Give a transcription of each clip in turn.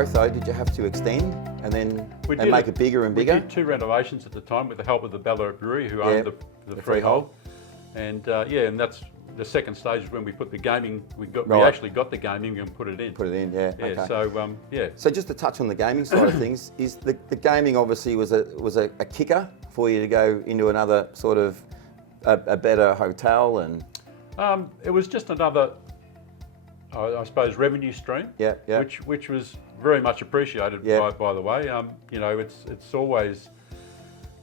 growth though, did you have to extend and then make it bigger and bigger? We did 2 renovations at the time with the help of the Ballarat Brewery, who owned the freehold. And and that's the second stage is when we put the gaming. We actually got the gaming and put it in. Put it in, yeah. Yeah. Okay. So So just to touch on the gaming side of things, is the gaming obviously was a kicker for you to go into another sort of a better hotel and. It was just another, I suppose, revenue stream. Yeah. Which was very much appreciated. By the way,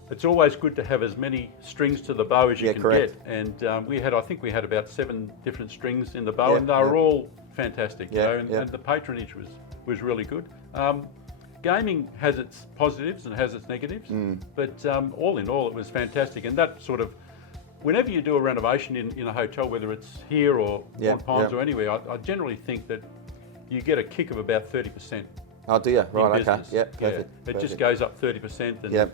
it's always good to have as many strings to the bow as you can get. And I think we had about 7 different strings in the bow, and they were all fantastic. And the patronage was really good. Gaming has its positives and has its negatives, but all in all, it was fantastic. And that sort of, whenever you do a renovation in a hotel, whether it's here or Port Pines or anywhere, I generally think that you get a kick of about 30%. Oh, do you? Right, okay. Yeah, perfect. It just goes up 30%.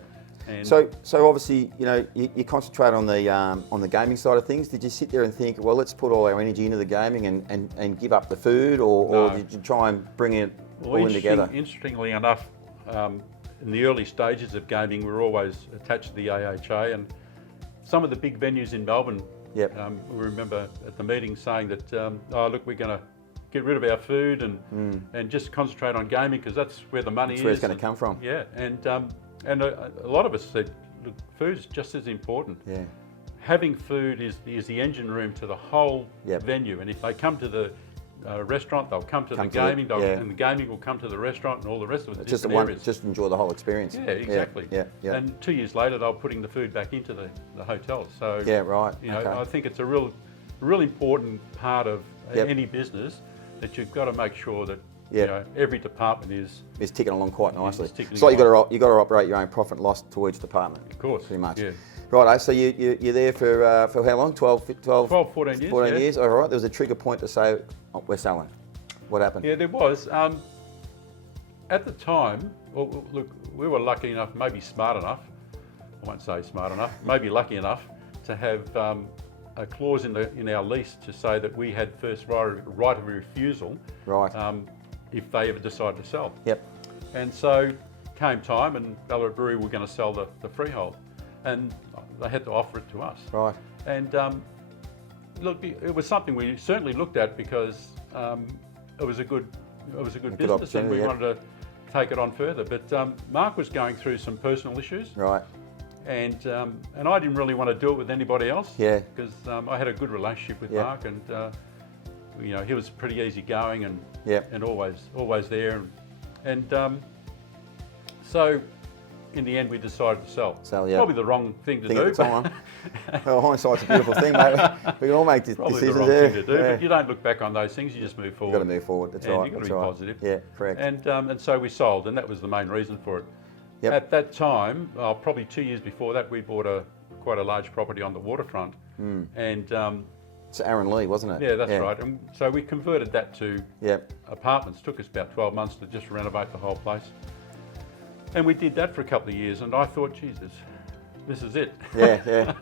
And so obviously, you concentrate on the gaming side of things. Did you sit there and think, well, let's put all our energy into the gaming and give up the food, or did you try and bring it all in together? Interestingly enough, in the early stages of gaming, we were always attached to the AHA, and some of the big venues in Melbourne, we remember at the meeting saying that, look, we're going to get rid of our food and just concentrate on gaming because that's where the money is. That's where it's going to come from. Yeah, and a lot of us said, look, food's just as important. Yeah. Having food is the engine room to the whole venue, and if they come to the restaurant, they'll come to the gaming, and the gaming will come to the restaurant, and all the rest of it. Just enjoy the whole experience. Yeah, exactly. Yeah. And 2 years later, they were putting the food back into the hotel. So okay. I think it's a real important part of any business that you've got to make sure that every department is ticking along quite nicely. So you've got to operate your own profit and loss to each department. Of course, pretty much. Yeah. Right, so you're there for how long? 14 years. 14 years. All right. There was a trigger point to say, we're selling. What happened? Yeah, there was. At the time, well, look, we were lucky enough, maybe smart enough. I won't say smart enough. Maybe lucky enough to have a clause in our lease to say that we had first right of refusal. Right. If they ever decide to sell. Yep. And so came time, and Ballarat Brewery were going to sell the freehold, and they had to offer it to us. Right. And look, it was something we certainly looked at because it was a good business, and we wanted to take it on further. But Mark was going through some personal issues. Right. And I didn't really want to do it with anybody else. Yeah. Because I had a good relationship with Mark, and he was pretty easygoing and always there, and so in the end we decided to sell. Probably the wrong thing to do. Well, hindsight's a beautiful thing, mate. We can all make decisions. Probably the wrong thing to do, but you don't look back on those things. You just move forward. You've got to move forward. That's right. You've got to be positive. Yeah, correct. And so we sold, and that was the main reason for it. Yep. At that time, probably 2 years before that, we bought quite a large property on the waterfront, and. It's Aaron Lee, wasn't it? Yeah, that's right. And so we converted that to apartments. Took us about 12 months to just renovate the whole place. And we did that for a couple of years, and I thought, Jesus, this is it. Yeah.